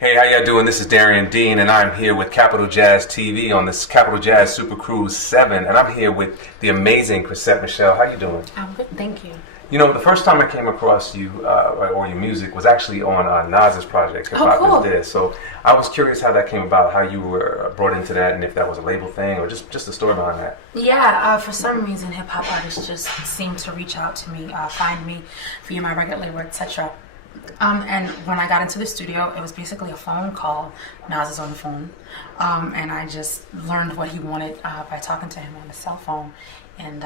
Hey, how y'all doing? This is Darian Dean, and I'm here with Capital Jazz TV on this Capital Jazz Super Cruise 7, and I'm here with the amazing chriSETTE Michele. How you doing? I'm good, thank you. You know, the first time I came across you, or your music, was actually on Nas's project, Hip Hop cool. Is Dead. So I was curious how that came about, how you were brought into that, and if that was a label thing, or just the story behind that. Yeah, for some reason, hip-hop artists just seem to reach out to me, find me via my record label, etc. And when I got into the studio, it was basically a phone call. Nas is on the phone, and I just learned what he wanted by talking to him on the cell phone and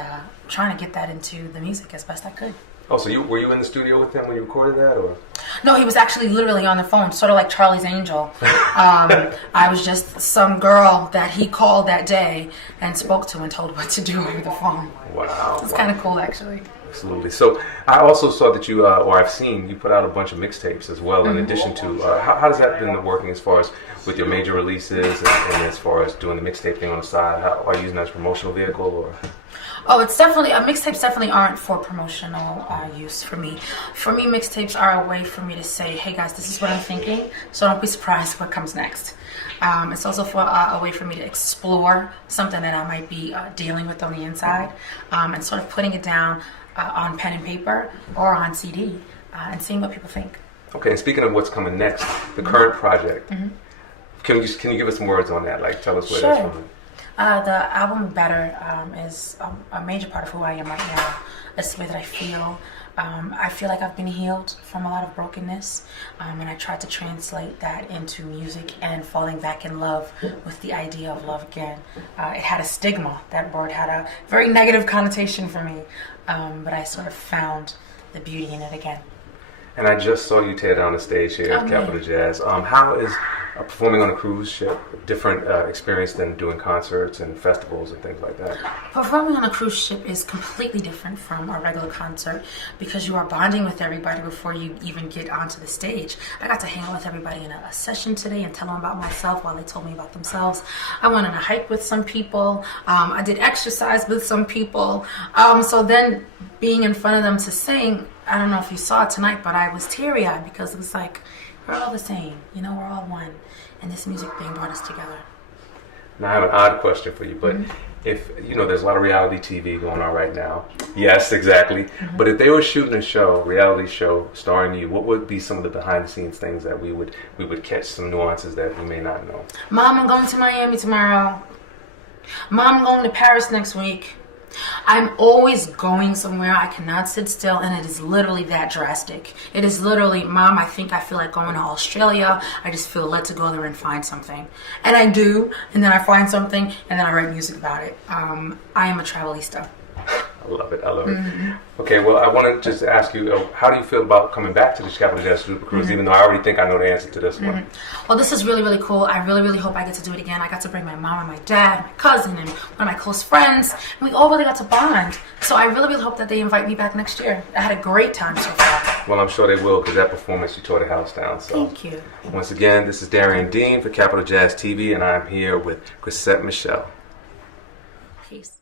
trying to get that into the music as best I could. Oh, so were you in the studio with him when you recorded that, or? No, he was actually literally on the phone, sort of like Charlie's Angel. I was just some girl that he called that day and spoke to and told what to do over the phone. Wow. It's kind of cool, actually. Absolutely. So I also saw that you, or I've seen, you put out a bunch of mixtapes as well, in addition to, how has that been working as far as with your major releases and as far as doing the mixtape thing on the side? How are you using that as a promotional vehicle? Or? Oh, it's definitely, mixtapes definitely aren't for promotional use for me. For me, mixtapes are a way for me to say, hey guys, this is what I'm thinking, so don't be surprised what comes next. It's also for a way for me to explore something that I might be dealing with on the inside, and sort of putting it down on pen and paper or on CD and seeing what people think. Okay, and speaking of what's coming next, the current project, can you give us some words on that? Like, tell us where that's from. The album Better is a major part of who I am right now. It's the way that I feel. I feel like I've been healed from a lot of brokenness, and I tried to translate that into music and falling back in love with the idea of love again. It had a stigma. That word had a very negative connotation for me, but I sort of found the beauty in it again. And I just saw you tear down the stage here at Capital Jazz. How is performing on a cruise ship a different experience than doing concerts and festivals and things like that? Performing on a cruise ship is completely different from a regular concert because you are bonding with everybody before you even get onto the stage. I got to hang out with everybody in a session today and tell them about myself while they told me about themselves. I went on a hike with some people. I did exercise with some people. So then being in front of them to sing, I don't know if you saw it tonight, but I was teary-eyed because it was like, we're all the same, you know, we're all one, and this music thing brought us together. Now I have an odd question for you, but if, you know, there's a lot of reality TV going on right now. Yes, exactly. But if they were shooting a show, reality show, starring you, what would be some of the behind-the-scenes things that we would catch, some nuances that we may not know? Mom, I'm going to Miami tomorrow. Mom, I'm going to Paris next week. I'm always going somewhere. I cannot sit still, and it is literally that drastic. It is literally, Mom, I think I feel like going to Australia. I just feel led to go there and find something. And I do, and then I find something, and then I write music about it. I am a travelista. I love it. I love it. Okay, well, I want to just ask you, how do you feel about coming back to the Capital Jazz Super Cruise, even though I already think I know the answer to this one? Well, this is really, really cool. I really, really hope I get to do it again. I got to bring my mom and my dad, my cousin, and one of my close friends, and we all really got to bond. So I really, really hope that they invite me back next year. I had a great time so far. Well, I'm sure they will, because that performance, you tore the house down. So. Thank you. Once again, this is Darian Dean for Capital Jazz TV, and I'm here with chriSETTE Michele. Peace.